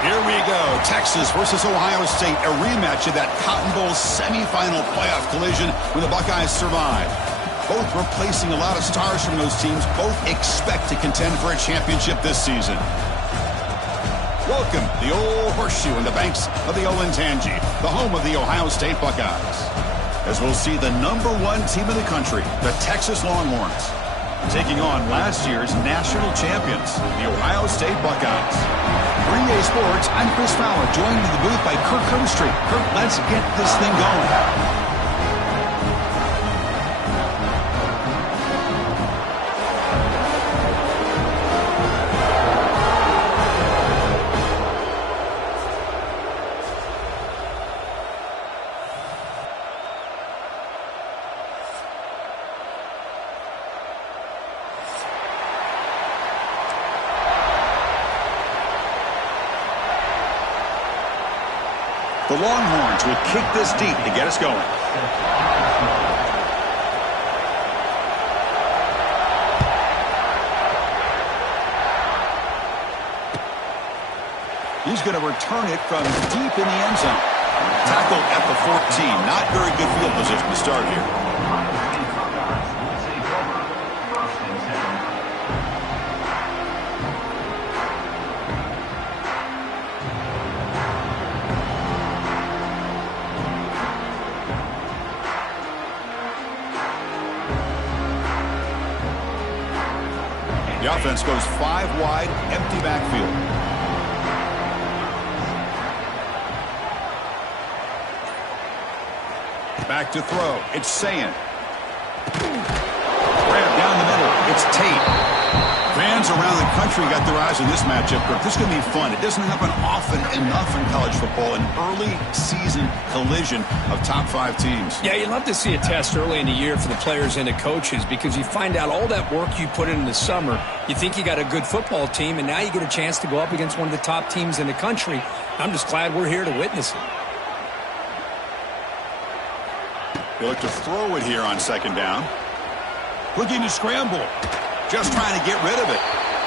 Here we go. Texas versus Ohio State, a rematch of that Cotton Bowl semifinal playoff collision when the Buckeyes survived. Both replacing a lot of stars from those teams. Both expect to contend for a championship this season. Welcome, the old horseshoe in the banks of the Olentangy, the home of the Ohio State Buckeyes. As we'll see the #1 team in the country, the Texas Longhorns, taking on last year's national champions, the Ohio State Buckeyes. For EA Sports, I'm Chris Fowler, joined in the booth by Kirk Herbstreit. Kirk, let's get this thing going. The Longhorns will kick this deep to get us going. He's going to return it from deep in the end zone. Tackled at the 14. Not very good field position to start here. The offense goes 5 wide, empty backfield. Back to throw. It's Sayin. Grab down the middle. It's Tate. Fans around the country got their eyes on this matchup. This is going to be fun. It doesn't happen often enough in college football, an early season collision of top 5 teams. Yeah, you'd love to see a test early in the year for the players and the coaches because you find out all that work you put in the summer. You think you got a good football team, and now you get a chance to go up against one of the top teams in the country. I'm just glad we're here to witness it. They look to throw it here on 2nd down. Looking to scramble. Just trying to get rid of it.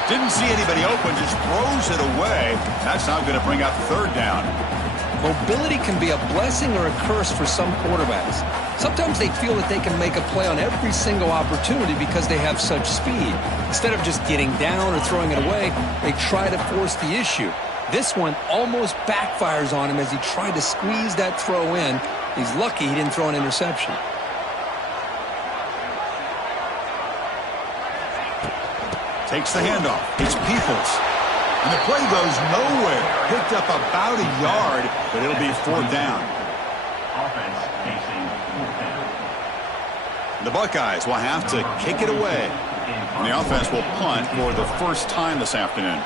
Didn't see anybody open, just throws it away. That's not going to bring out 3rd down. Mobility can be a blessing or a curse for some quarterbacks. Sometimes they feel that they can make a play on every single opportunity because they have such speed. Instead of just getting down or throwing it away, they try to force the issue. This one almost backfires on him as he tried to squeeze that throw in. He's lucky he didn't throw an interception. Takes the handoff. It's Peoples. And the play goes nowhere. Picked up about a yard, but it'll be 4th down. The Buckeyes will have to kick it away. And the offense will punt for the first time this afternoon.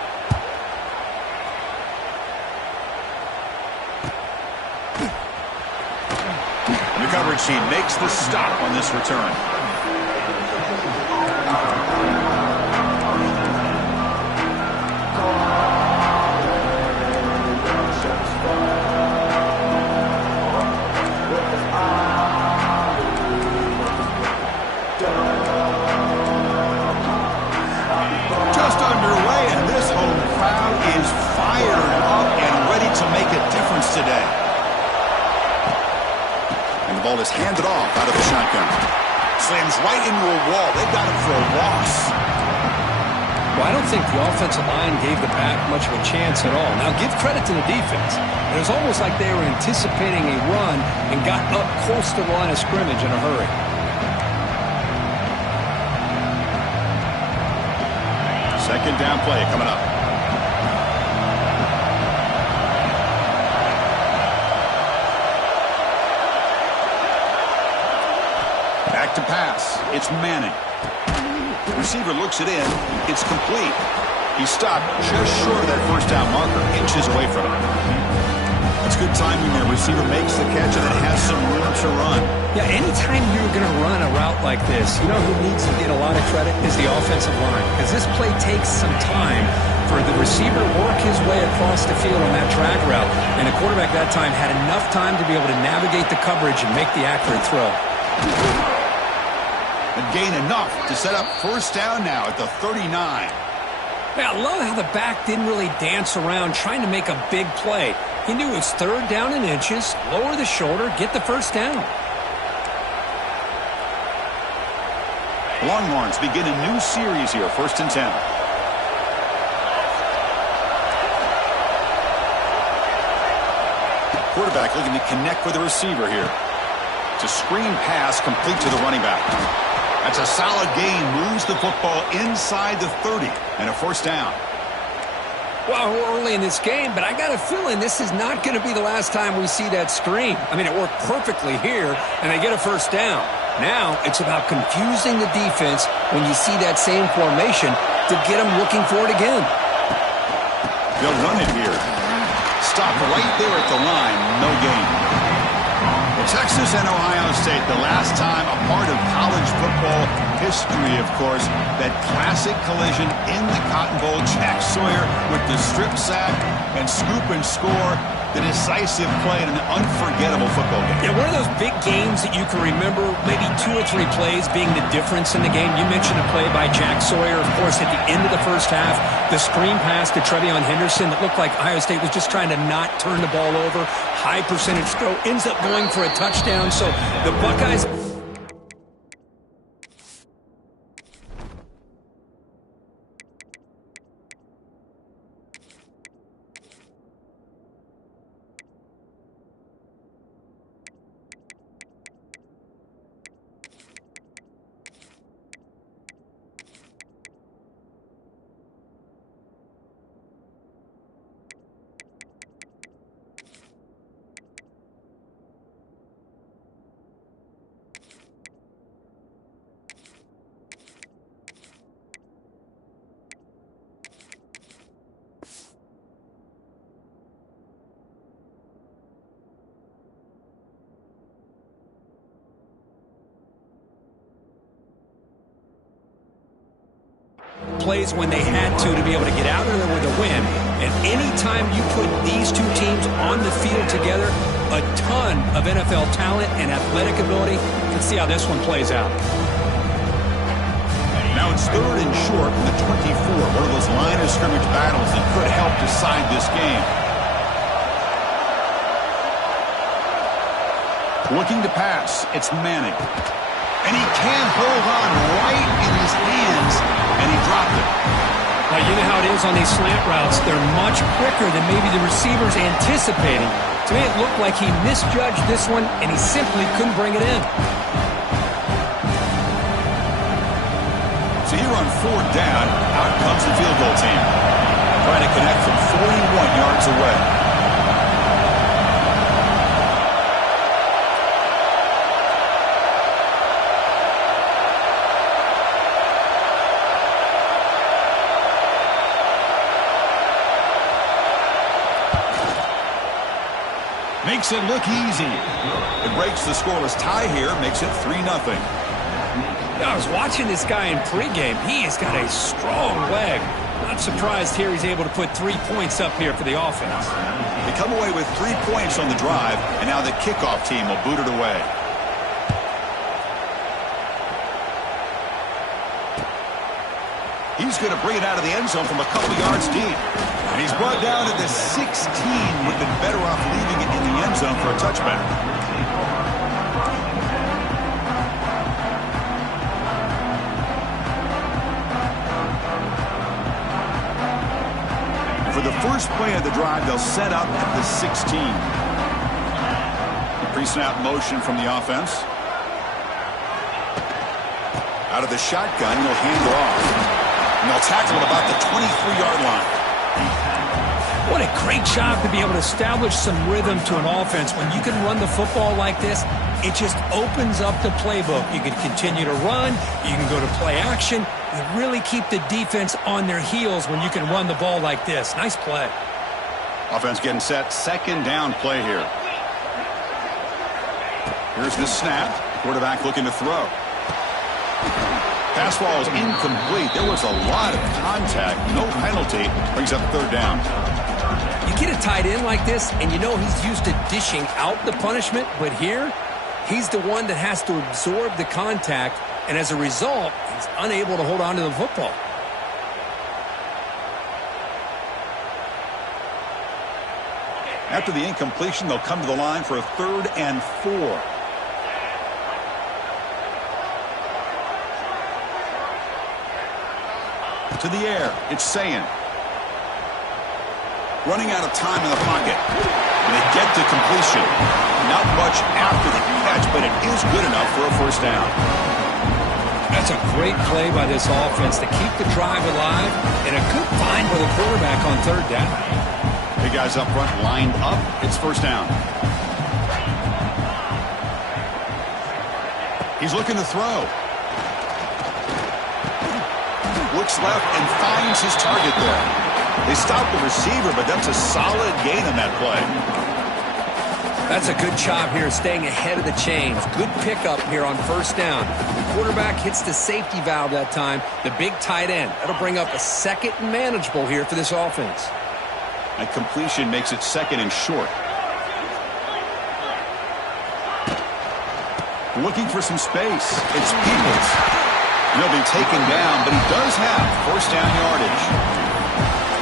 And the coverage team makes the stop on this return. Today. And the ball is handed off out of the shotgun. Slams right into a wall. They got him for a loss. Well, I don't think the offensive line gave the back much of a chance at all. Now, give credit to the defense. It was almost like they were anticipating a run and got up close to the line of scrimmage in a hurry. Second down play coming up. To pass. It's Manning. The receiver looks it in. It's complete. He stopped just short of that first down marker, inches away from it. That's good timing there. Receiver makes the catch and then has some room to run. Yeah, anytime you're going to run a route like this, you know who needs to get a lot of credit is the offensive line. Because this play takes some time for the receiver to work his way across the field on that drag route. And the quarterback that time had enough time to be able to navigate the coverage and make the accurate throw. And gain enough to set up first down now at the 39. Yeah, I love how the back didn't really dance around trying to make a big play. He knew it was 3rd down in inches, lower the shoulder, get the first down. Longhorns begin a new series here, 1st and 10. Quarterback looking to connect with the receiver here. It's a screen pass complete to the running back. That's a solid gain. Moves the football inside the 30 and a 1st down. Well, we're early in this game, but I got a feeling this is not going to be the last time we see that screen. I mean, it worked perfectly here, and they get a 1st down. Now it's about confusing the defense when you see that same formation to get them looking for it again. They'll run it here. Stop right there at the line. No gain. Well, Texas and Ohio State, the last time a part of college football history, of course, that classic collision in the Cotton Bowl. Jack Sawyer with the strip sack and scoop and score. The decisive play in an unforgettable football game. Yeah, one of those big games that you can remember, maybe 2 or 3 plays being the difference in the game. You mentioned a play by Jack Sawyer, of course, at the end of the first half. The screen pass to Trevion Henderson that looked like Ohio State was just trying to not turn the ball over. High percentage throw, ends up going for a touchdown. So the Buckeyes... plays when they had to be able to get out of there with a win. And anytime you put these 2 teams on the field together, a ton of NFL talent and athletic ability. Let's see how this one plays out. Now it's 3rd and short from the 24. One of those line of scrimmage battles that could help decide this game. Looking to pass. It's Manning. And he can't hold on right in his hands, and he dropped it. Now, you know how it is on these slant routes. They're much quicker than maybe the receiver's anticipating. To me, it looked like he misjudged this one, and he simply couldn't bring it in. So here on 4th down, out comes the field goal team. Trying to connect from 41 yards away. Makes it look easy. It breaks the scoreless tie here, makes it 3-0. I was watching this guy in pregame. He has got a strong leg. Not surprised here he's able to put 3 points up here for the offense. They come away with 3 points on the drive, and now the kickoff team will boot it away. He's going to bring it out of the end zone from a couple yards deep. And he's brought down to the 16. Would have been better off leaving it in the end zone for a touchback. For the first play of the drive, they'll set up at the 16. Pre-snap motion from the offense. Out of the shotgun, he'll hand it off. And they'll tackle at about the 23-yard line. What a great job to be able to establish some rhythm to an offense. When you can run the football like this, it just opens up the playbook. You can continue to run. You can go to play action. You really keep the defense on their heels when you can run the ball like this. Nice play. Offense getting set. 2nd down play here. Here's the snap. Quarterback looking to throw. Pass ball is incomplete. There was a lot of contact. No penalty. Brings up 3rd down. You get a tight end like this, and you know he's used to dishing out the punishment, but here, he's the one that has to absorb the contact, and as a result, he's unable to hold on to the football. After the incompletion, they'll come to the line for a 3rd and 4. To the air, it's Sayin. Running out of time in the pocket. And they get to completion. Not much after the catch, but it is good enough for a first down. That's a great play by this offense to keep the drive alive, and a good find by the quarterback on 3rd down. Big guys up front lined up. It's first down. He's looking to throw. Looks left and finds his target there. They stop the receiver, but that's a solid gain on that play. That's a good job here staying ahead of the chains. Good pickup here on first down. The quarterback hits the safety valve that time, the big tight end. That'll bring up a 2nd and manageable here for this offense. That completion makes it 2nd and short. Looking for some space. It's Peoples. He'll be taken down, but he does have first down yardage.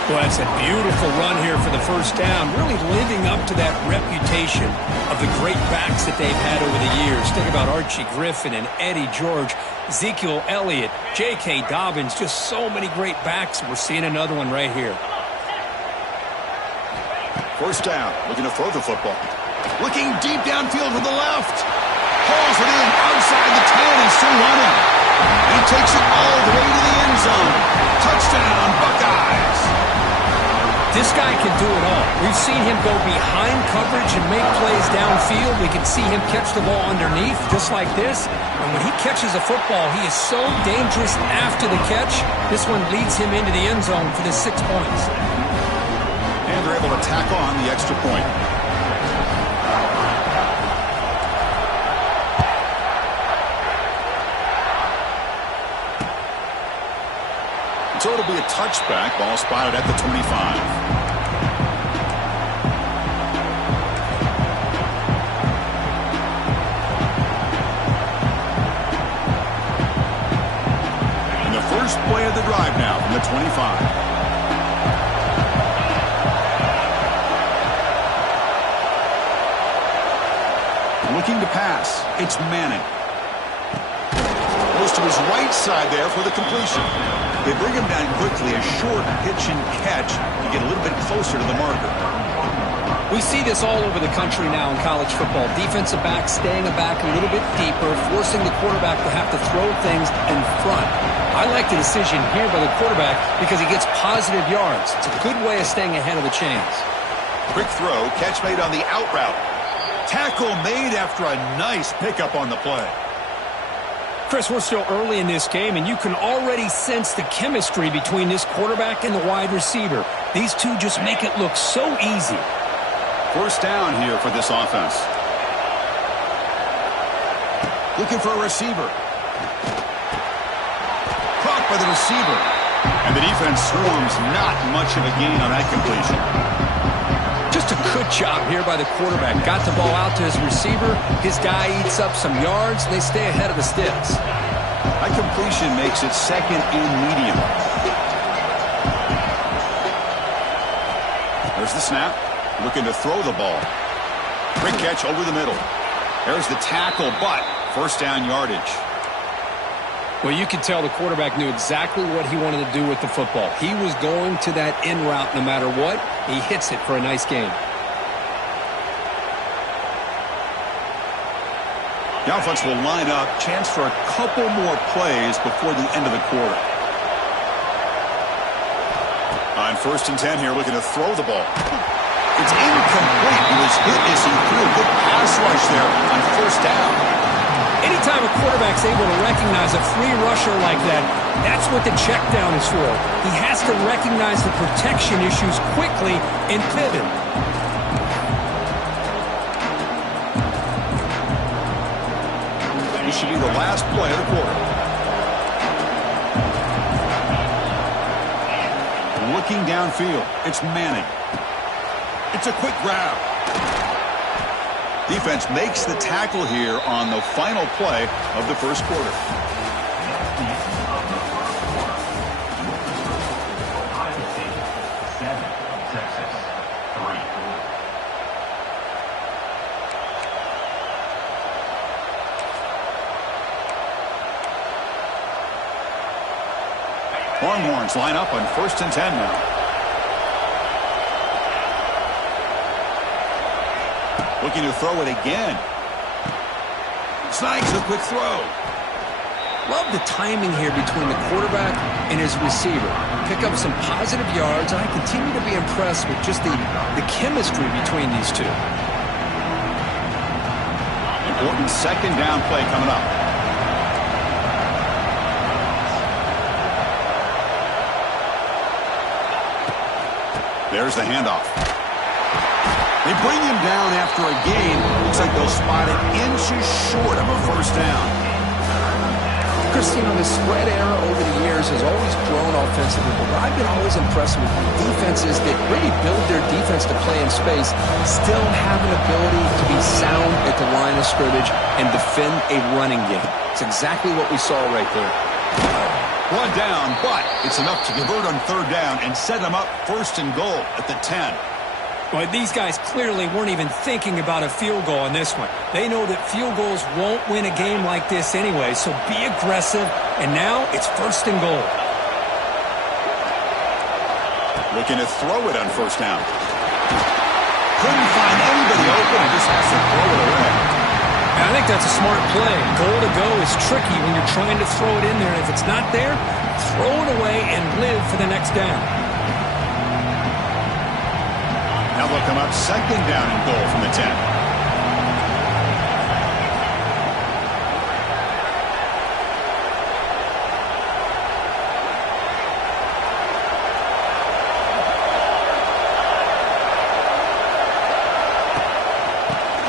Well, that's a beautiful run here for the first down, really living up to that reputation of the great backs that they've had over the years. Think about Archie Griffin and Eddie George, Ezekiel Elliott, J.K. Dobbins, just so many great backs. We're seeing another one right here. First down, looking to throw the football. Looking deep downfield to the left. Hauls it in outside the 10 and still running. And he takes it all the way to the end zone. Touchdown, Buckeyes. This guy can do it all. We've seen him go behind coverage and make plays downfield. We can see him catch the ball underneath, just like this. And when he catches a football, he is so dangerous after the catch. This one leads him into the end zone for the 6 points. And they're able to tack on the extra point. So it'll be a touchback. Ball spotted at the 25. And the first play of the drive now from the 25. Looking to pass. It's Manning. Goes to his right side there for the completion. They bring him down quickly, a short pitch and catch to get a little bit closer to the marker. We see this all over the country now in college football. Defensive backs staying back a little bit deeper, forcing the quarterback to have to throw things in front. I like the decision here by the quarterback because he gets positive yards. It's a good way of staying ahead of the chains. Quick throw, catch made on the out route. Tackle made after a nice pickup on the play. Chris, we're still early in this game, and you can already sense the chemistry between this quarterback and the wide receiver. These two just make it look so easy. First down here for this offense. Looking for a receiver. Caught by the receiver. And the defense swarms, not much of a gain on that completion. Just a good job here by the quarterback. Got the ball out to his receiver. His guy eats up some yards, and they stay ahead of the sticks. That completion makes it 2nd and medium. There's the snap. Looking to throw the ball. Quick catch over the middle. There's the tackle, but first down yardage. Well, you could tell the quarterback knew exactly what he wanted to do with the football. He was going to that in route no matter what. He hits it for a nice gain. The offense will line up. Chance for a couple more plays before the end of the quarter. On 1st and 10 here, looking to throw the ball. It's incomplete. He was hit as he threw a good pass rush there on 1st down. Anytime a quarterback's able to recognize a free rusher like that, that's what the check down is for. He has to recognize the protection issues quickly and pivot. This should be the last play of the quarter. Looking downfield, it's Manning. It's a quick grab. Defense makes the tackle here on the final play of the first quarter. Longhorns line up on 1st and 10 now. Looking to throw it again. Snipes a quick throw. Love the timing here between the quarterback and his receiver. Pick up some positive yards. I continue to be impressed with just the chemistry between these two. Important 2nd down play coming up. There's the handoff. They bring him down after a gain. Looks like they'll spot it inches short of a 1st down. Chris, the spread era over the years has always grown offensively, but I've been always impressed with defenses that really build their defense to play in space, still have an ability to be sound at the line of scrimmage and defend a running game. It's exactly what we saw right there. 1 down, but it's enough to convert on 3rd down and set them up 1st and goal at the 10. Well, these guys clearly weren't even thinking about a field goal on this one. They know that field goals won't win a game like this anyway, so be aggressive, and now it's 1st and goal. Looking to throw it on 1st down. Couldn't find anybody open and just has to throw it away. And I think that's a smart play. Goal to go is tricky when you're trying to throw it in there. If it's not there, throw it away and live for the next down. Now they'll come up 2nd down and goal from the 10.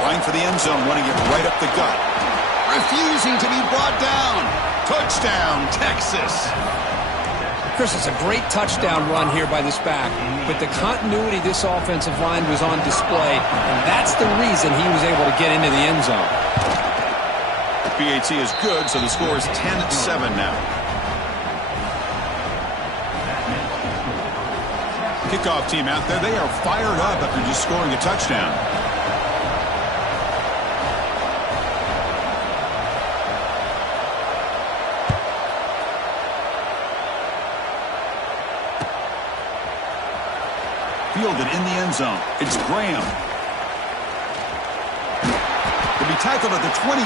Line for the end zone, running it right up the gut. Refusing to be brought down. Touchdown, Texas. Chris, it's a great touchdown run here by this back, but the continuity of this offensive line was on display, and that's the reason he was able to get into the end zone. PAT is good, so the score is 10-7 now. Kickoff team out there, they are fired up after just scoring a touchdown. Fielded in the end zone. It's Graham. He'll be tackled at the 21.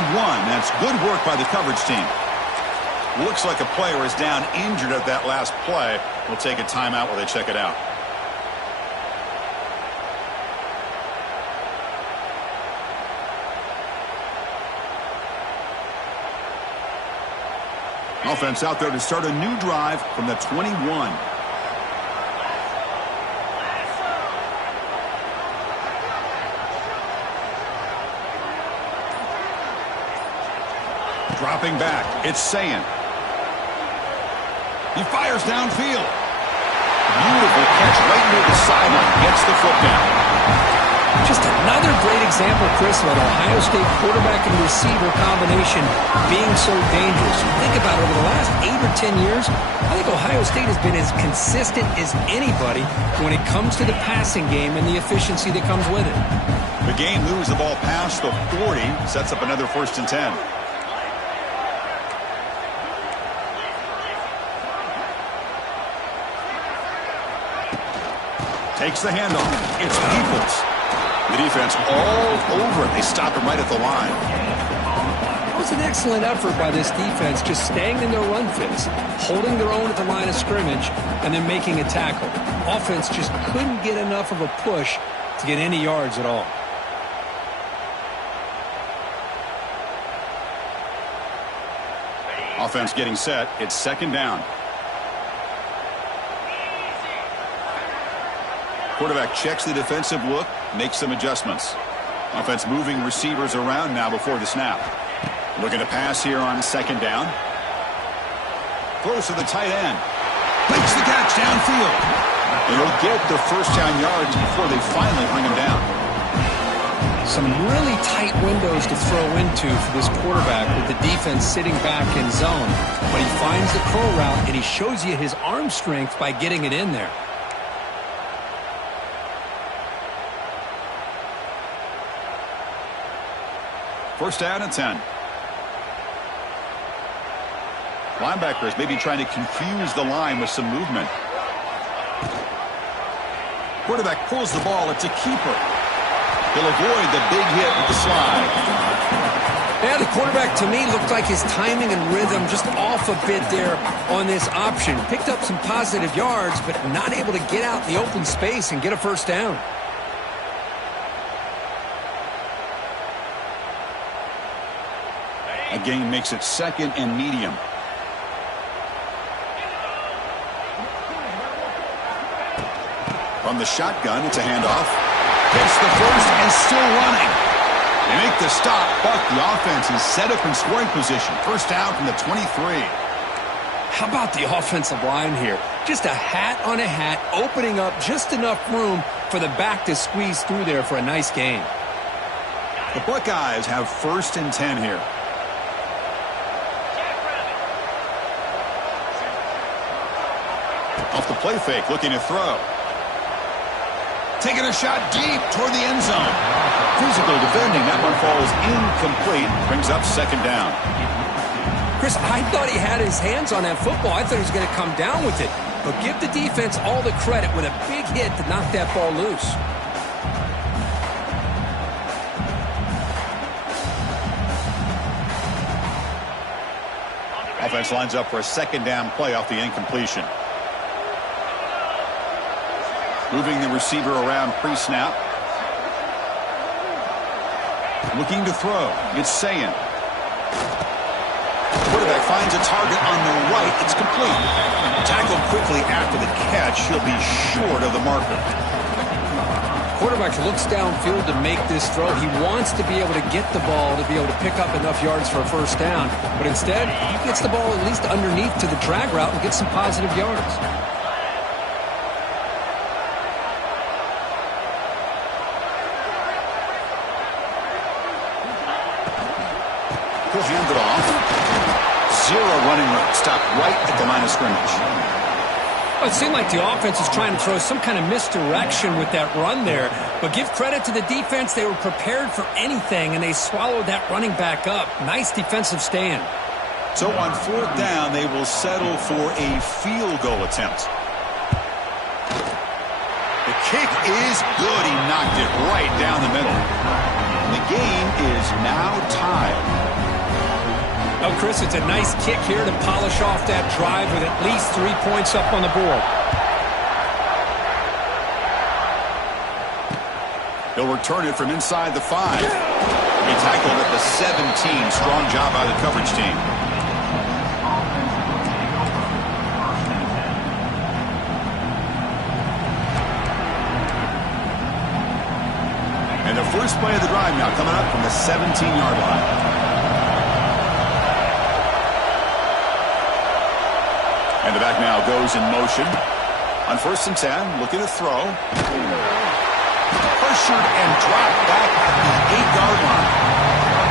That's good work by the coverage team. Looks like a player is down injured at that last play. We'll take a timeout while they check it out. Offense out there to start a new drive from the 21. Dropping back, it's Sayan. He fires downfield. Beautiful catch right near the sideline. Gets the foot down. Just another great example, Chris, of an Ohio State quarterback and receiver combination being so dangerous. Think about it, over the last 8 or 10 years, I think Ohio State has been as consistent as anybody when it comes to the passing game and the efficiency that comes with it. The game moves the ball past the 40, sets up another 1st and 10. Takes the handoff. It's Peoples. The defense all over it. They stop him right at the line. It was an excellent effort by this defense, just staying in their run fits, holding their own at the line of scrimmage, and then making a tackle. Offense just couldn't get enough of a push to get any yards at all. Offense getting set. It's 2nd down. Quarterback checks the defensive look, makes some adjustments. Offense moving receivers around now before the snap. Looking to pass here on 2nd down. Throws to the tight end. Makes the catch downfield. And he'll get the 1st down yards before they finally bring him down. Some really tight windows to throw into for this quarterback with the defense sitting back in zone. But he finds the curl route, and he shows you his arm strength by getting it in there. First down and 10. Linebackers maybe trying to confuse the line with some movement. Quarterback pulls the ball. It's a keeper. He'll avoid the big hit with the slide. Yeah, the quarterback, to me, looked like his timing and rhythm just off a bit there on this option. Picked up some positive yards, but not able to get out in the open space and get a first down. A gain makes it 2nd and medium. From the shotgun, it's a handoff. Hits the first and still running. They make the stop, but the offense is set up in scoring position. First down from the 23. How about the offensive line here? Just a hat on a hat, opening up just enough room for the back to squeeze through there for a nice gain. The Buckeyes have 1st and 10 here. Off the play fake, looking to throw. Taking a shot deep toward the end zone. Physical defending. That one falls incomplete. Brings up 2nd down. Chris, I thought he had his hands on that football. I thought he was going to come down with it. But give the defense all the credit with a big hit to knock that ball loose. Offense lines up for a 2nd down play off the incompletion. Moving the receiver around pre-snap. Looking to throw. It's Sayin. Quarterback finds a target on the right. It's complete. Tackled quickly after the catch. He'll be short of the marker. Quarterback looks downfield to make this throw. He wants to be able to get the ball to be able to pick up enough yards for a first down. But instead, he gets the ball at least underneath to the drag route and gets some positive yards. He'll hand it off. 0 running room. Stopped right at the line of scrimmage. Well, it seemed like the offense is trying to throw some kind of misdirection with that run there. But give credit to the defense. They were prepared for anything, and they swallowed that running back up. Nice defensive stand. So on 4th down, they will settle for a field goal attempt. The kick is good. He knocked it right down the middle. And the game is now tied. Oh, Chris, it's a nice kick here to polish off that drive with at least 3 points up on the board. He'll return it from inside the 5. He tackled at the 17. Strong job by the coverage team. And the first play of the drive now coming up from the 17-yard line. And the back now goes in motion. On 1st and 10, looking to throw. Pressured and dropped back at the 8-yard line.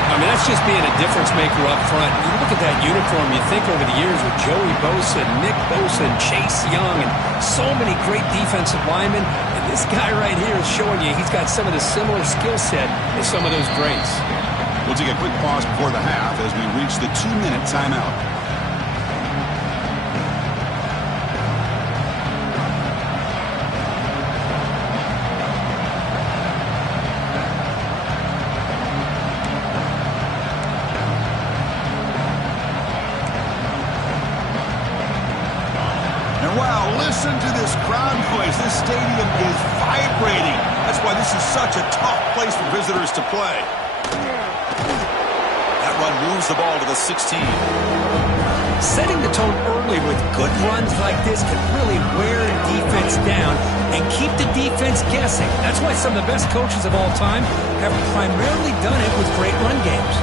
I mean, that's just being a difference maker up front. You look at that uniform, you think over the years with Joey Bosa, Nick Bosa, and Chase Young, and so many great defensive linemen. And this guy right here is showing you he's got some of the similar skill set as some of those greats. We'll take a quick pause before the half as we reach the 2-minute timeout. Listen to this crowd noise. This stadium is vibrating. That's why this is such a tough place for visitors to play. That run moves the ball to the 16. Setting the tone early with good runs like this can really wear a defense down and keep the defense guessing. That's why some of the best coaches of all time have primarily done it with great run games.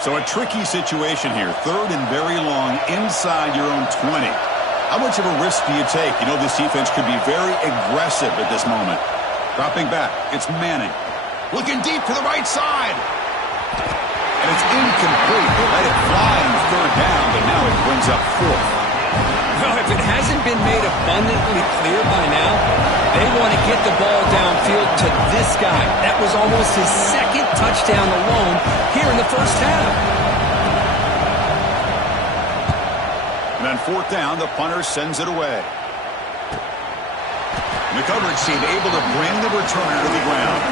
So a tricky situation here. 3rd and very long inside your own 20. How much of a risk do you take? You know this defense could be very aggressive at this moment. Dropping back. It's Manning. Looking deep to the right side. And it's incomplete. They let it fly on the 3rd down, but now it brings up 4th. Well, if it hasn't been made abundantly clear by now, they want to get the ball downfield to this guy. That was almost his second touchdown alone here in the first half. And on fourth down, the punter sends it away. And the coverage team able to bring the returner to the ground.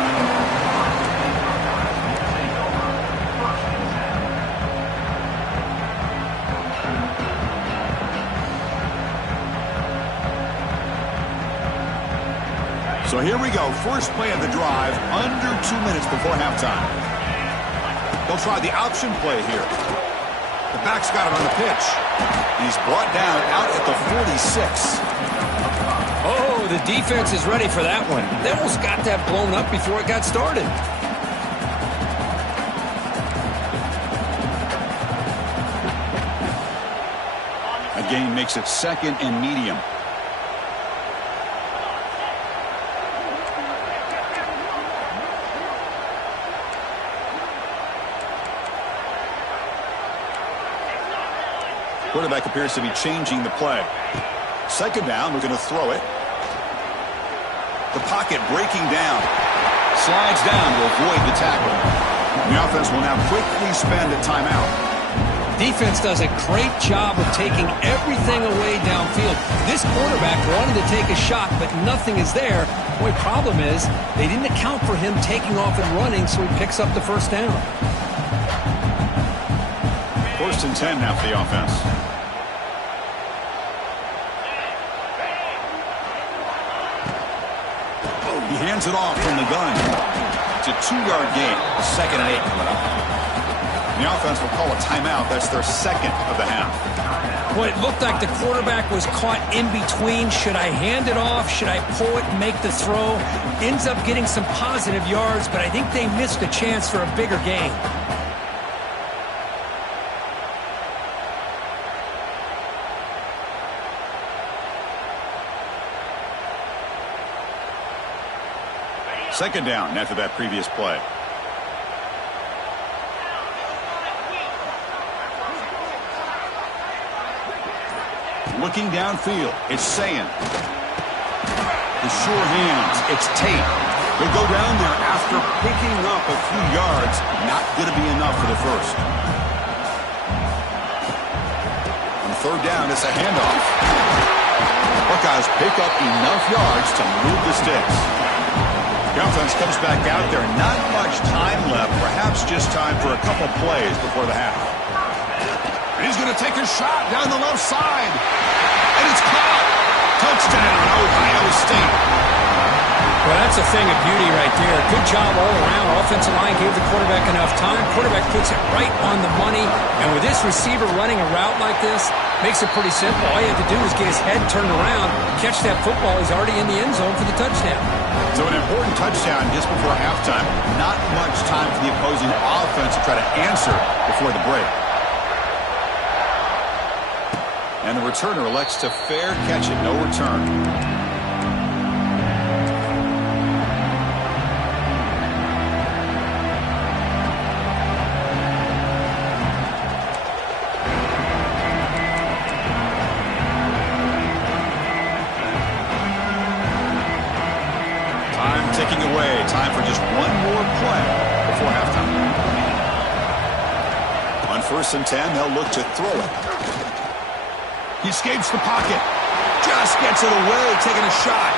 So here we go. First play of the drive, under 2 minutes before halftime. They'll try the option play here. The back's got it on the pitch. He's brought down out at the 46. Oh, the defense is ready for that one. They almost got that blown up before it got started. A gain makes it second and medium. Quarterback appears to be changing the play. Second down, we're going to throw it. The pocket breaking down. Slides down to avoid the tackle. The offense will now quickly spend a timeout. Defense does a great job of taking everything away downfield. This quarterback wanted to take a shot, but nothing is there. The only problem is they didn't account for him taking off and running, so he picks up the first down. First and 10 now for the offense. He hands it off from the gun. It's a 2-yard gain. Second and 8 coming up. The offense will call a timeout. That's their second of the half. Well, it looked like the quarterback was caught in between. Should I hand it off? Should I pull it and make the throw? Ends up getting some positive yards, but I think they missed a chance for a bigger gain. Second down after that previous play. Looking downfield, it's Sayin. The sure hands, it's Tate. He'll go down there after picking up a few yards. Not going to be enough for the first. On third down, it's a handoff. Buckeyes pick up enough yards to move the sticks. The offense comes back out there. Not much time left. Perhaps just time for a couple plays before the half. And he's going to take a shot down the left side. And it's caught. Touchdown, Ohio State. Well, that's a thing of beauty right there. Good job all around. Offensive line gave the quarterback enough time. Quarterback puts it right on the money. And with this receiver running a route like this, makes it pretty simple. All you have to do is get his head turned around, catch that football. He's already in the end zone for the touchdown. So an important touchdown just before halftime. Not much time for the opposing offense to try to answer before the break. And the returner elects to fair catch it. No return. Ticking away. Time for just one more play before halftime. On first and 10, they'll look to throw it. He escapes the pocket. Just gets it away, taking a shot.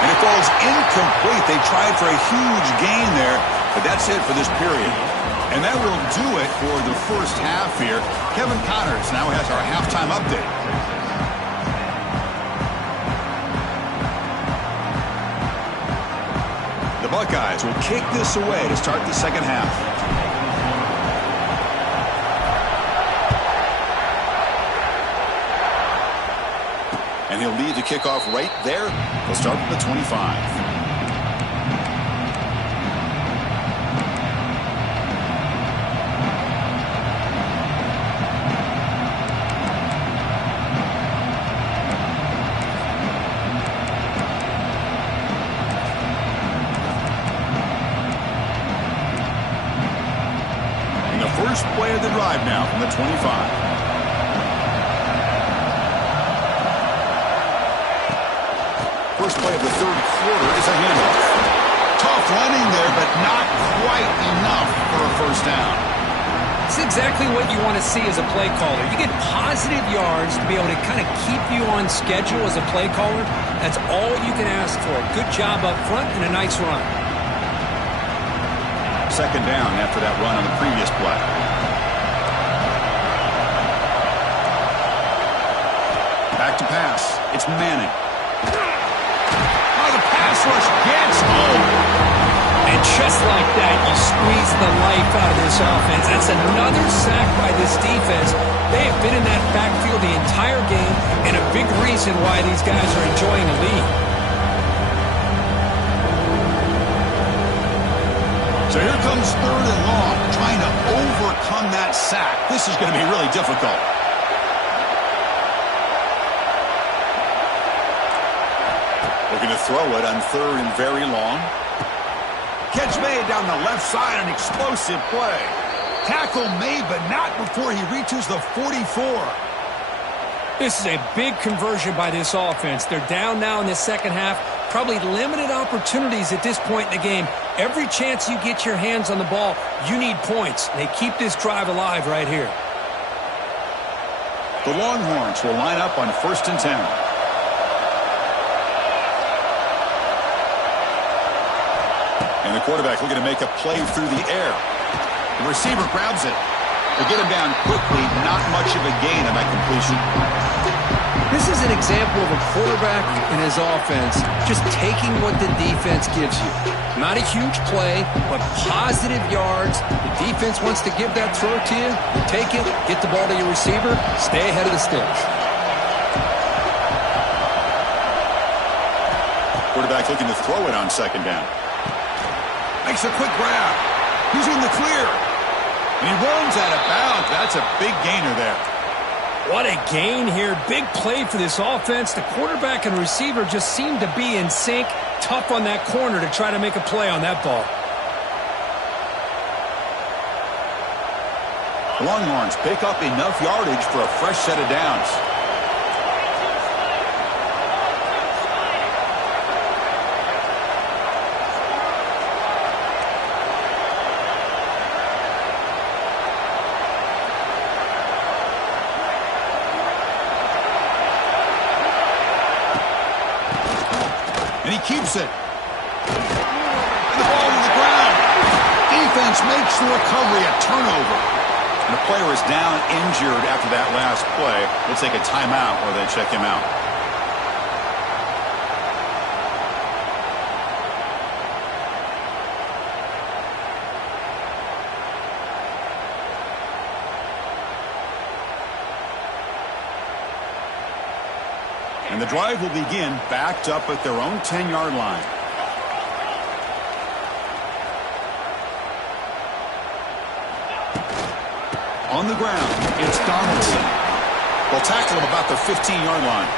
And it falls incomplete. They tried for a huge gain there, but that's it for this period. And that will do it for the first half here. Kevin Connors now has our halftime update. The Buckeyes will kick this away to start the second half. And he'll lead the kickoff right there. He'll start from the 25. First play of the drive now from the 25. first play of the third quarter is a handoff. Tough running there, but not quite enough for a first down. It's exactly what you want to see as a play caller. You get positive yards to be able to kind of keep you on schedule as a play caller. That's all you can ask for. Good job up front and a nice run. Second down after that run on the previous play. Back to pass. It's Manning. Oh, the pass rush gets home. And just like that, you squeeze the life out of this offense. That's another sack by this defense. They have been in that backfield the entire game, and a big reason why these guys are enjoying a lead. So here comes third and long, trying to overcome that sack. This is going to be really difficult. Looking to throw it on third and very long. Catch made down the left side, an explosive play. Tackle made, but not before he reaches the 44. This is a big conversion by this offense. They're down now in the second half. Probably limited opportunities at this point in the game. Every chance you get your hands on the ball, you need points. They keep this drive alive right here. The Longhorns will line up on 1st and 10. And the quarterback looking to make a play through the air. The receiver grabs it. They get him down quickly. Not much of a gain on that completion. This is an example of a quarterback and his offense just taking what the defense gives you. Not a huge play, but positive yards. The defense wants to give that throw to you. You take it, get the ball to your receiver, stay ahead of the sticks. Quarterback looking to throw it on second down. Makes a quick grab. He's in the clear. And he runs out of bounds. That's a big gainer there. What a gain here. Big play for this offense. The quarterback and receiver just seem to be in sync. Tough on that corner to try to make a play on that ball. The Longhorns pick up enough yardage for a fresh set of downs. And he keeps it. And the ball to the ground. Defense makes the recovery a turnover. And the player is down injured after that last play. They'll take a timeout or they check him out. And the drive will begin backed up at their own 10-yard line. On the ground, it's Donaldson. They'll tackle him about the 15-yard line.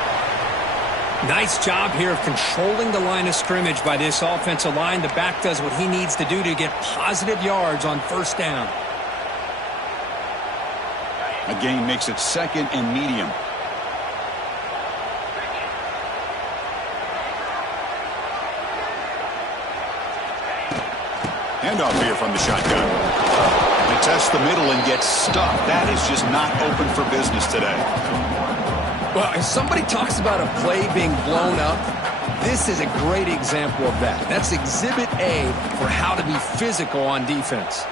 Nice job here of controlling the line of scrimmage by this offensive line. The back does what he needs to do to get positive yards on first down. A gain makes it second and medium. Handoff here from the shotgun. They test the middle and get stuffed. That is just not open for business today. Well, if somebody talks about a play being blown up, this is a great example of that. That's Exhibit A for how to be physical on defense.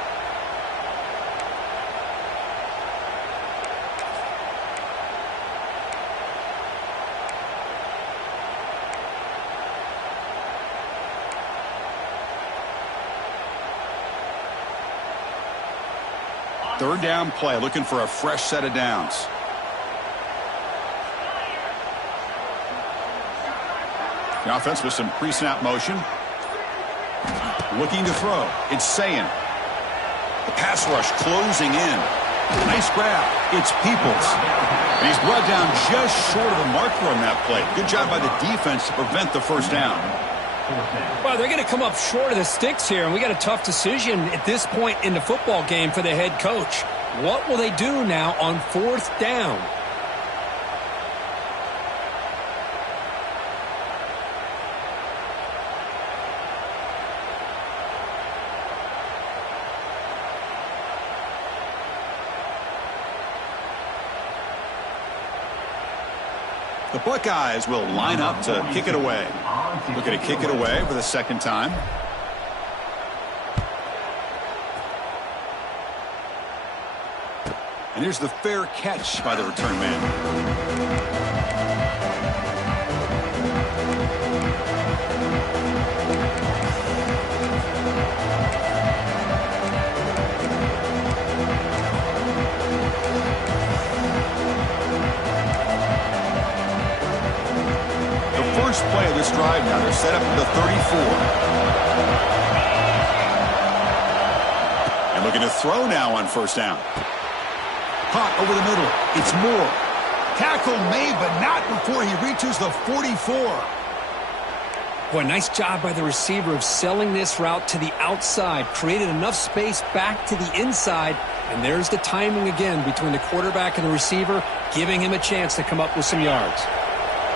Third down play, looking for a fresh set of downs. The offense with some pre-snap motion. Looking to throw. It's Sayin. The pass rush closing in. Nice grab. It's Peoples. And he's brought down just short of the marker on that play. Good job by the defense to prevent the first down. Well, they're going to come up short of the sticks here, and we got a tough decision at this point in the football game for the head coach. What will they do now on fourth down? The Buckeyes will line up to kick it away. Looking to kick it away for the second time. And here's the fair catch by the return man. First play of this drive now. They're set up at the 34. And looking to throw now on first down. Caught over the middle. It's Moore. Tackle made, but not before he reaches the 44. Boy, nice job by the receiver of selling this route to the outside. Created enough space back to the inside. And there's the timing again between the quarterback and the receiver, giving him a chance to come up with some yards.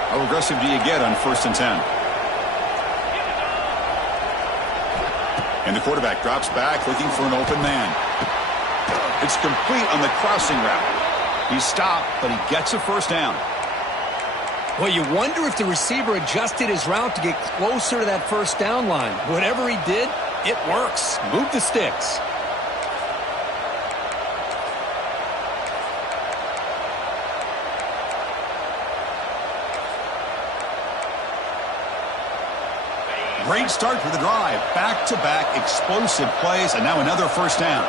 How aggressive do you get on 1st and 10? And the quarterback drops back looking for an open man. It's complete on the crossing route. He stopped, but he gets a first down. Well, you wonder if the receiver adjusted his route to get closer to that first down line. Whatever he did, it works. Move the sticks. Great start for the drive. Back-to-back explosive plays, and now another first down.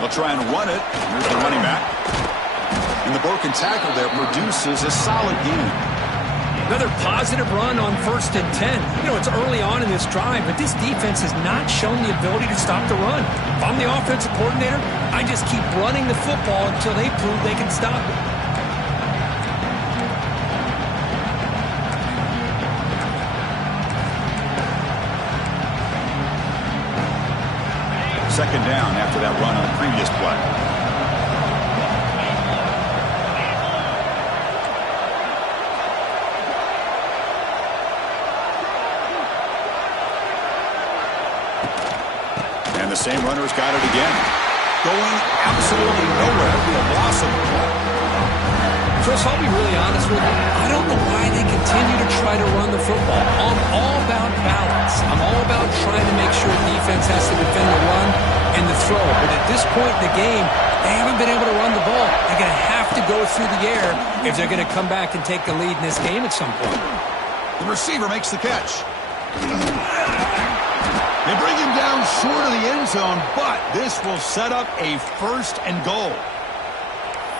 They'll try and run it. Here's the running back. And the broken tackle there produces a solid gain. Another positive run on 1st and 10. You know, it's early on in this drive, but this defense has not shown the ability to stop the run. If I'm the offensive coordinator, I just keep running the football until they prove they can stop it. Second down after that run on the previous play. And the same runner's got it again. Going absolutely nowhere. It'll be a loss of the ball. Chris, I'll be really honest with you. I don't know why they continue to try to run the football. I'm all about balance. I'm all about trying to make sure defense has to defend the run and the throw. But at this point in the game, they haven't been able to run the ball. They're going to have to go through the air if they're going to come back and take the lead in this game at some point. The receiver makes the catch. They bring him down short of the end zone, but this will set up a 1st and goal.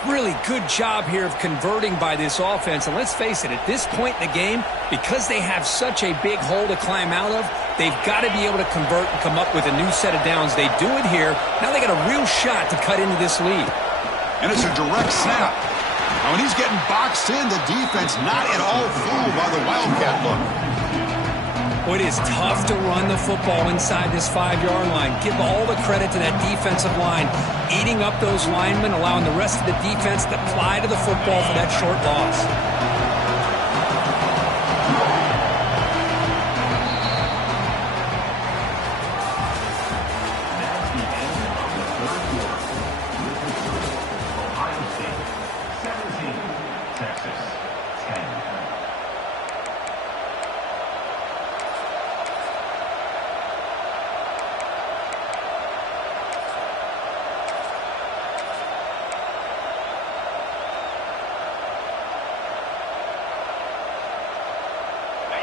Really good job here of converting by this offense. And let's face it, at this point in the game, because they have such a big hole to climb out of, they've got to be able to convert and come up with a new set of downs. They do it here. Now they got a real shot to cut into this lead. And it's a direct snap. Now when he's getting boxed in, the defense not at all fooled by the Wildcat look. Well, it is tough to run the football inside this 5-yard line. Give all the credit to that defensive line, eating up those linemen, allowing the rest of the defense to fly to the football for that short loss.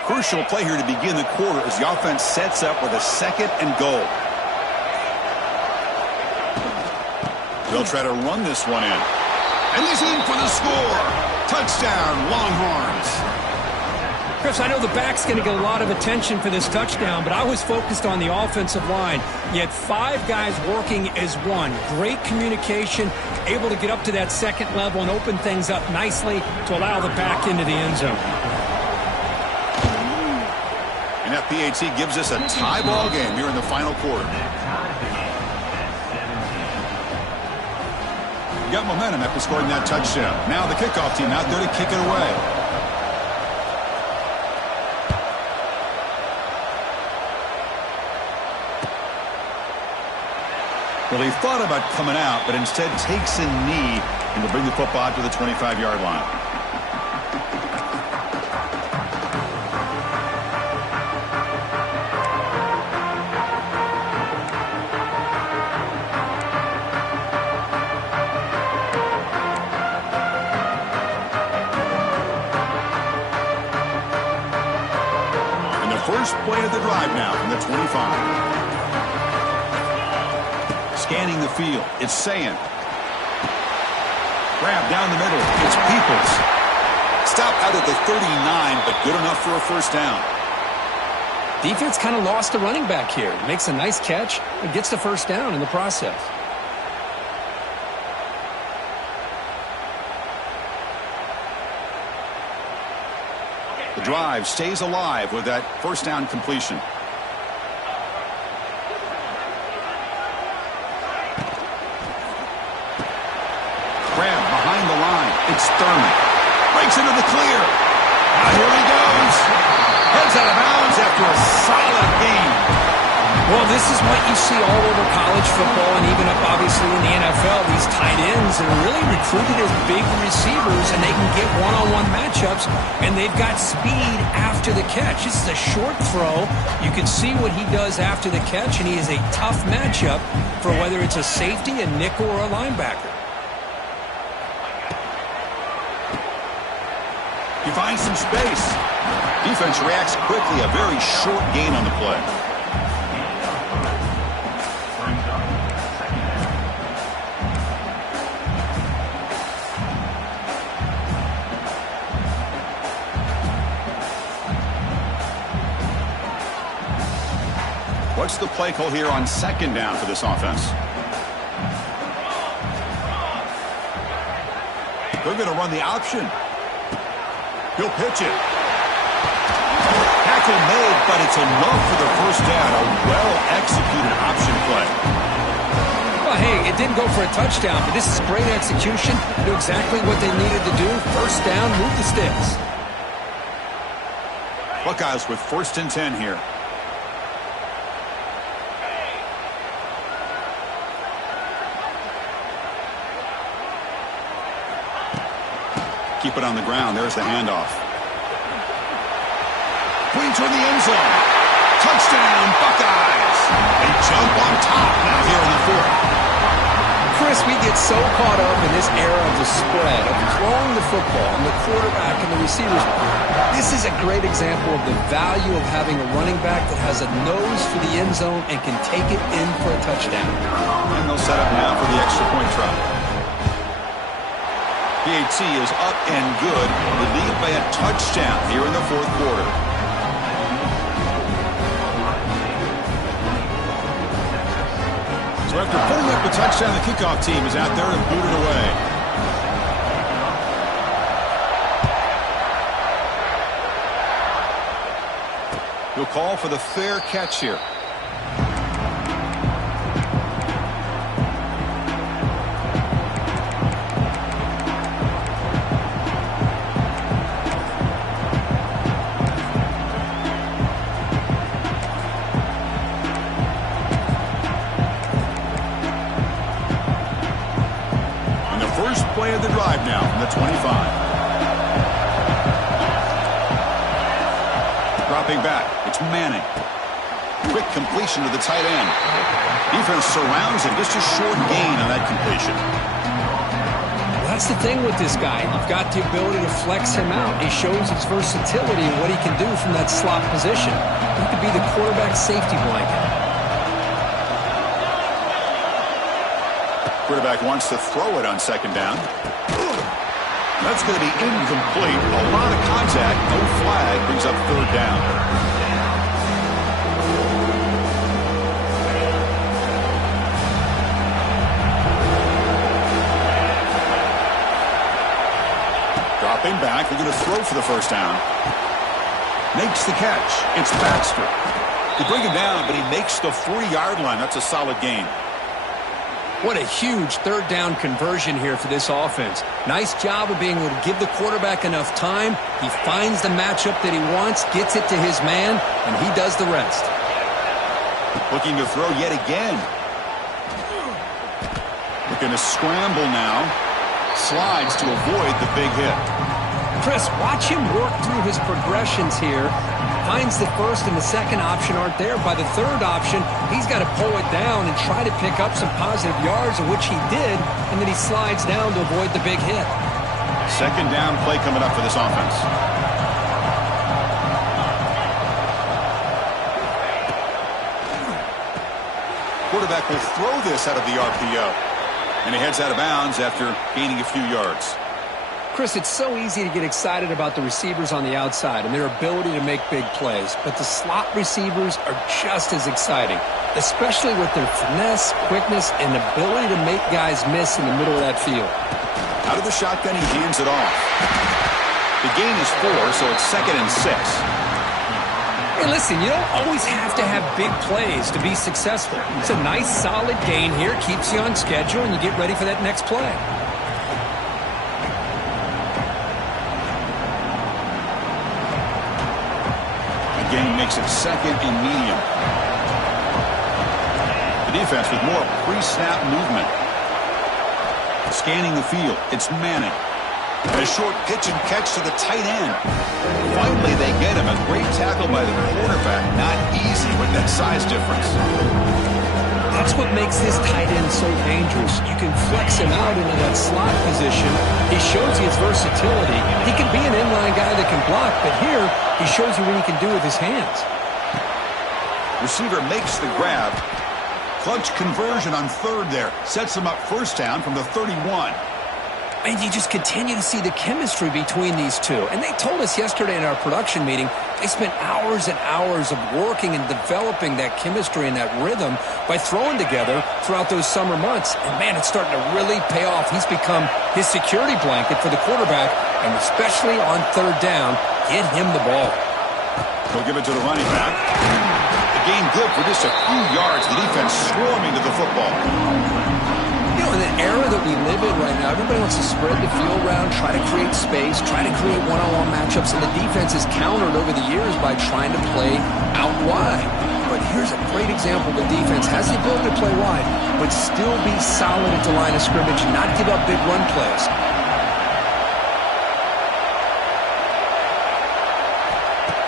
Crucial play here to begin the quarter as the offense sets up with a 2nd and goal. They'll try to run this one in. And he's in for the score. Touchdown, Longhorns. Chris, I know the back's going to get a lot of attention for this touchdown, but I was focused on the offensive line. You had 5 guys working as one. Great communication, able to get up to that 2nd level and open things up nicely to allow the back into the end zone. And that PAT gives us a tie ball game here in the final quarter. Got momentum after scoring that touchdown. Now the kickoff team out there to kick it away. Well, he thought about coming out, but instead takes a knee and will bring the football to the 25-yard line. And the first play of the drive now from the 25. Scanning the field, it's Sayin. Grab down the middle, it's Peoples. Stop out at the 39, but good enough for a first down. Defense kind of lost the running back here. Makes a nice catch and gets the first down in the process. The drive stays alive with that first down completion. Grab behind the line. It's Thurman. Breaks into the clear. Now here he goes. Heads out of bounds after a solid game. Well, this is what you see all over college football and even up, obviously, in the NFL. These tight ends are really recruited as big receivers, and they can get one-on-one matchups, and they've got speed after the catch. This is a short throw. You can see what he does after the catch, and he is a tough matchup for whether it's a safety, a nickel, or a linebacker. He finds some space. Defense reacts quickly. A very short gain on the play. What's the play call here on second down for this offense? They're going to run the option. He'll pitch it. Tackle made, but it's enough for the first down. A well-executed option play. Well, hey, it didn't go for a touchdown, but this is great execution. Knew exactly what they needed to do. First down, move the sticks. Buckeyes with 1st and 10 here. Keep it on the ground. There's the handoff. Queen toward the end zone. Touchdown, Buckeyes. They jump on top now here in the 4th. Chris, we get so caught up in this era of the spread, of throwing the football, and the quarterback and the receivers. This is a great example of the value of having a running back that has a nose for the end zone and can take it in for a touchdown. And they'll set up now for the extra point try. PAT is up and good. The lead by a touchdown here in the 4th quarter. So after putting up a touchdown, the kickoff team is out there and booted away. He'll call for the fair catch here. Play of the drive now from the 25. Dropping back, it's Manning. Quick completion to the tight end. Defense surrounds him, just a short gain on that completion. That's the thing with this guy. You've got the ability to flex him out. He shows his versatility and what he can do from that slot position. He could be the quarterback's safety blanket. Quarterback wants to throw it on second down. That's going to be incomplete. A lot of contact. No flag. Brings up 3rd down. Dropping back. They're going to throw for the first down. Makes the catch. It's Baxter. They bring him down, but he makes the 40-yard line. That's a solid gain. What a huge 3rd down conversion here for this offense. Nice job of being able to give the quarterback enough time. He finds the matchup that he wants, gets it to his man, and he does the rest. Looking to throw yet again. Looking to scramble now. Slides to avoid the big hit. Chris, watch him work through his progressions here. Finds the first and the second option aren't there. By the third option, he's got to pull it down and try to pick up some positive yards, which he did, and then he slides down to avoid the big hit. Second down play coming up for this offense. Quarterback will throw this out of the RPO. And he heads out of bounds after gaining a few yards. Chris, it's so easy to get excited about the receivers on the outside and their ability to make big plays, but the slot receivers are just as exciting, especially with their finesse, quickness, and ability to make guys miss in the middle of that field. Out of the shotgun, he hands it off. The gain is 4, so it's 2nd and 6. Hey, listen, you don't always have to have big plays to be successful. It's a nice, solid gain here, keeps you on schedule, and you get ready for that next play. Gain makes it 2nd and medium. The defense with more pre-snap movement. Scanning the field. It's Manning. And a short pitch and catch to the tight end. Finally, they get him. A great tackle by the quarterback. Not easy with that size difference. That's what makes this tight end so dangerous. You can flex him out into that slot position. He shows you his versatility. He can be an inline guy that can block, but here he shows you what he can do with his hands. Receiver makes the grab. Clutch conversion on third there. Sets him up first down from the 31. And you just continue to see the chemistry between these two. And they told us yesterday in our production meeting, they spent hours and hours of working and developing that chemistry and that rhythm by throwing together throughout those summer months. And, man, it's starting to really pay off. He's become his security blanket for the quarterback, and especially on third down, get him the ball. He'll give it to the running back. The gain good for just a few yards. The defense swarming to the football. You know, in the era that we live in right now, everybody wants to spread the field around, try to create space, try to create one-on-one matchups, and the defense is countered over the years by trying to play out wide. But here's a great example. The defense has the ability to play wide, but still be solid at the line of scrimmage, not give up big run plays.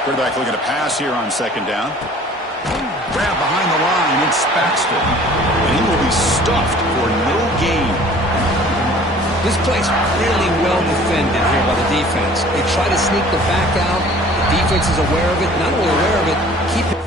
Quarterback looking to pass here on second down. Grab behind the line, it's Baxter. And he will be stuffed for no gain. This play's really well defended here by the defense. They try to sneak the back out. The defense is aware of it. Not only aware of it, keep it.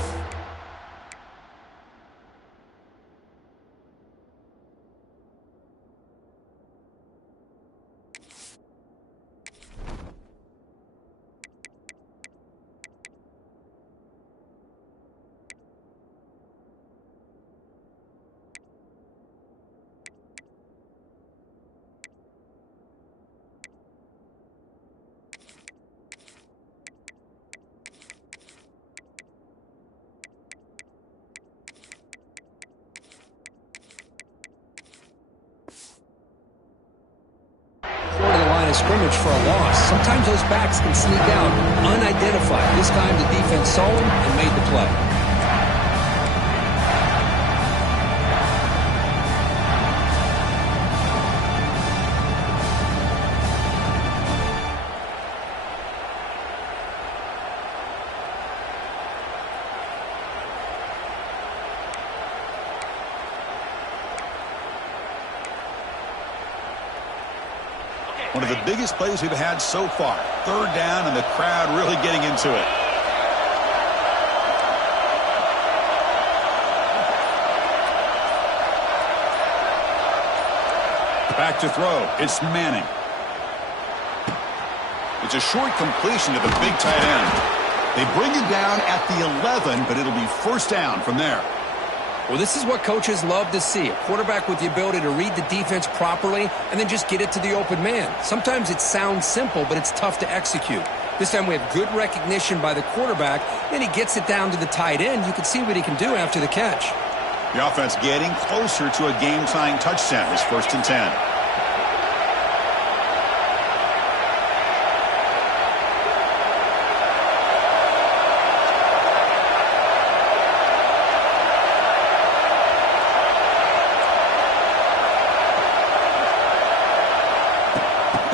Scrimmage for a loss. Sometimes those backs can sneak out unidentified. This time the defense saw him and made the play. One of the biggest plays we've had so far. Third down and the crowd really getting into it. Back to throw. It's Manning. It's a short completion to the big tight end. They bring it down at the 11, but it'll be first down from there. Well, this is what coaches love to see. A quarterback with the ability to read the defense properly and then just get it to the open man. Sometimes it sounds simple, but it's tough to execute. This time we have good recognition by the quarterback. Then he gets it down to the tight end. You can see what he can do after the catch. The offense getting closer to a game-tying touchdown. It's 1st and 10.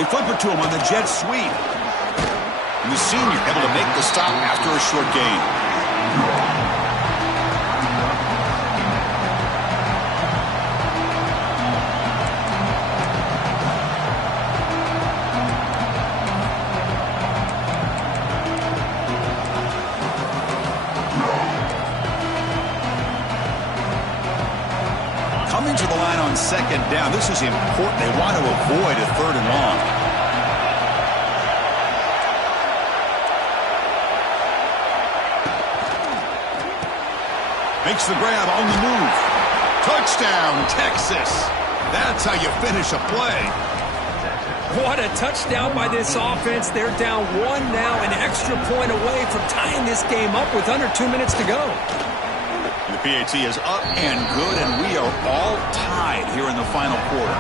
They flip it to him on the jet sweep. And the senior able to make the stop after a short gain. Coming to the line on second down. This is important. They want to avoid a third and long. Makes the grab on the move. Touchdown, Texas. That's how you finish a play. What a touchdown by this offense. They're down 1 now, an extra point away from tying this game up with under 2 minutes to go. The PAT is up and good, and we are all tied here in the final quarter.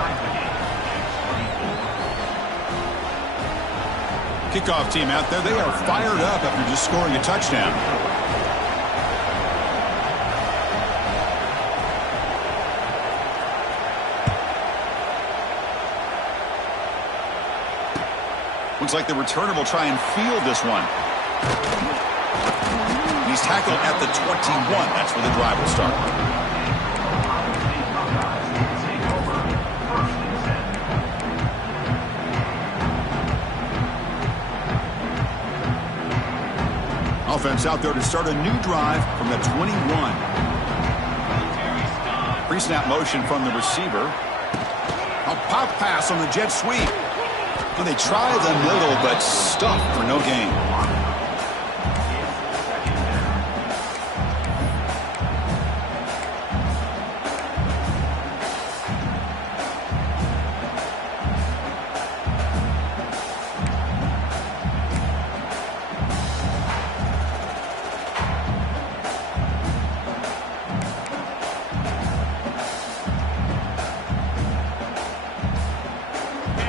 Kickoff team out there, they are fired up after just scoring a touchdown. Looks like the returner will try and field this one. He's tackled at the 21. That's where the drive will start. Offense out there to start a new drive from the 21. Pre-snap motion from the receiver. A pop pass on the jet sweep. And they try the middle, but stuffed for no gain.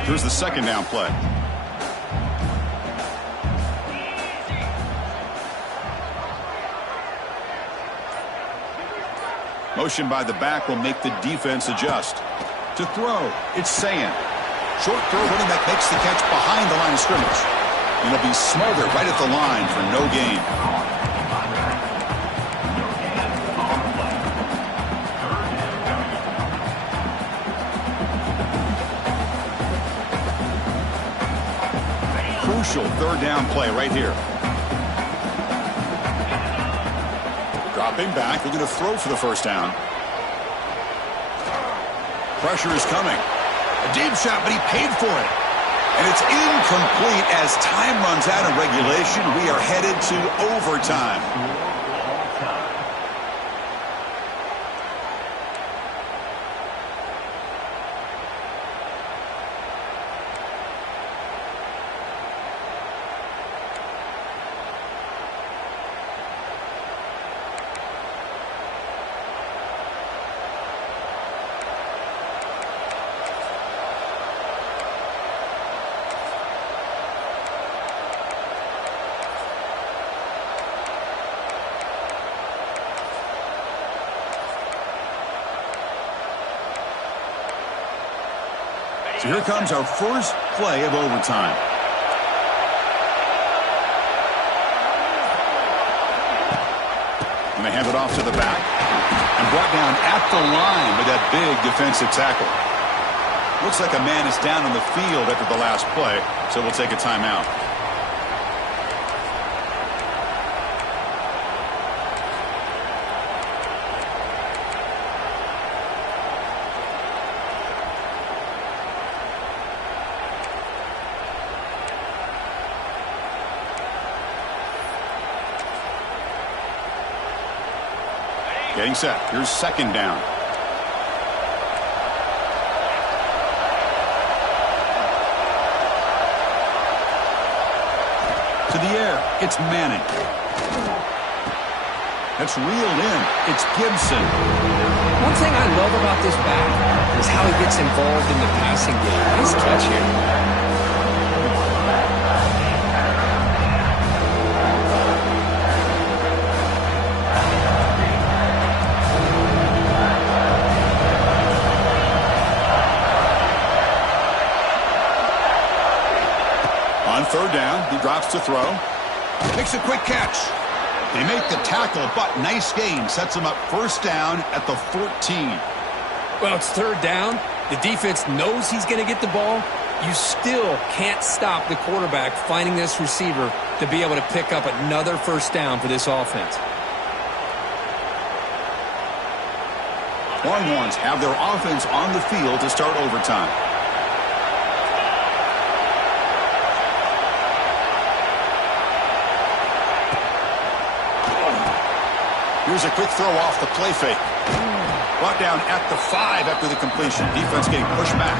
Here's the second down play. Motion by the back will make the defense adjust. To throw, it's Sayan. Short throw, running back makes the catch behind the line of scrimmage. And it'll be smothered right at the line for no gain. Crucial third down play right here. Dropping back, looking to throw for the first down. Pressure is coming. A deep shot, but he paid for it. And it's incomplete as time runs out in regulation. We are headed to overtime. So here comes our first play of overtime. And they hand it off to the back. And brought down at the line with that big defensive tackle. Looks like a man is down on the field after the last play, so we'll take a timeout. Getting set. Here's second down. To the air. It's Manning. That's reeled in. It's Gibson. One thing I love about this back is how he gets involved in the passing game. Nice catch here. drops to throw. Makes a quick catch. They make the tackle, but nice gain. Sets them up first down at the 14. Well, it's third down. The defense knows he's going to get the ball. You still can't stop the quarterback finding this receiver to be able to pick up another first down for this offense. Longhorns have their offense on the field to start overtime. Here's a quick throw off the play fake. Brought down at the 5 after the completion. Defense getting pushed back.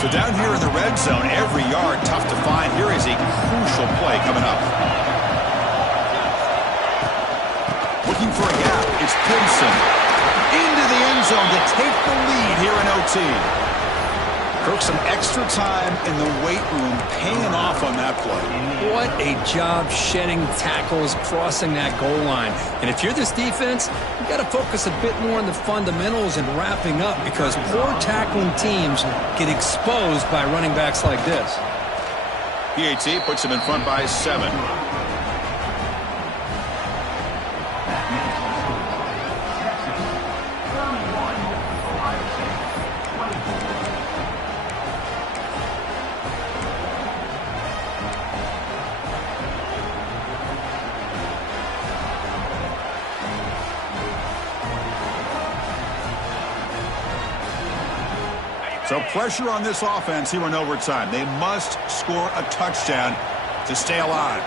So down here in the red zone, every yard tough to find. Here is a crucial play coming up. Looking for a gap. It's Gibson. Into the end zone to take the lead here in OT. Took some extra time in the weight room, paying off on that play. What a job shedding tackles, crossing that goal line. And if you're this defense, you've got to focus a bit more on the fundamentals and wrapping up, because poor tackling teams get exposed by running backs like this. PAT puts him in front by 7. So pressure on this offense here in overtime. They must score a touchdown to stay alive.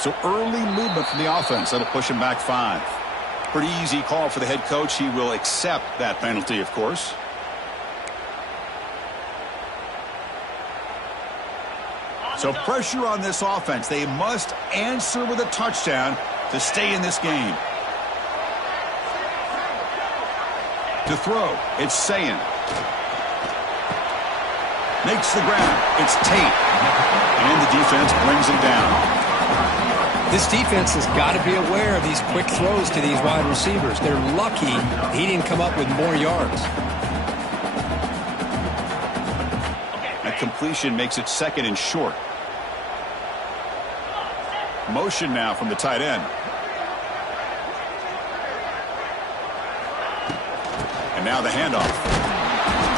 So early movement from the offense. That'll push him back 5. Pretty easy call for the head coach. He will accept that penalty, of course. So pressure on this offense. They must answer with a touchdown to stay in this game. To throw, it's Sayin. Makes the ground. It's Tate. And the defense brings him down. This defense has got to be aware of these quick throws to these wide receivers. They're lucky he didn't come up with more yards. That completion makes it 2nd and short. Motion now from the tight end. And now the handoff.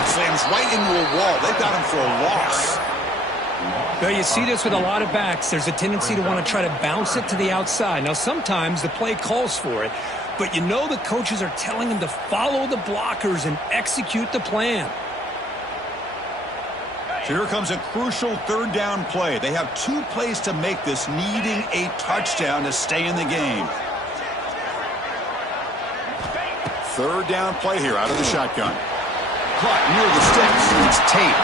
Slams right into a wall. They've got him for a loss. Well, you see this with a lot of backs. There's a tendency to want to try to bounce it to the outside. Now, sometimes the play calls for it, but you know the coaches are telling them to follow the blockers and execute the plan. So here comes a crucial 3rd down play. They have 2 plays to make this, needing a touchdown to stay in the game. 3rd down play here out of the shotgun. Caught near the sticks. It's Tate.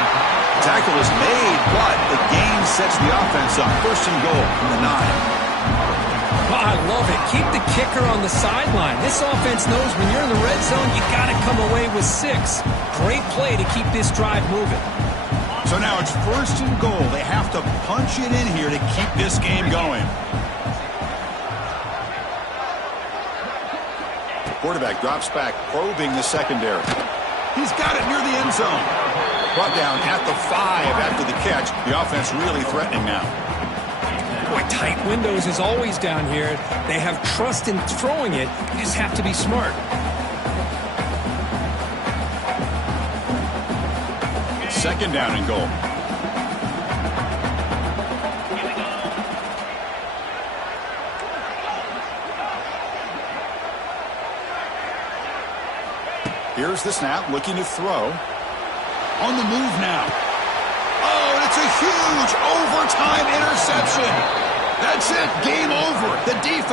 Tackle is made, but the gain sets the offense up. 1st and goal from the 9. Oh, I love it. Keep the kicker on the sideline. This offense knows when you're in the red zone, you got to come away with 6. Great play to keep this drive moving. So now it's 1st and goal. They have to punch it in here to keep this game going. The quarterback drops back, probing the secondary. He's got it near the end zone. Brought down at the 5 after the catch. The offense really threatening now. Boy, tight windows is always down here. They have trust in throwing it. You just have to be smart. 2nd down and goal. Here's the snap, looking to throw. On the move now. Oh, and it's a huge overtime interception. That's it. Game over. The defense.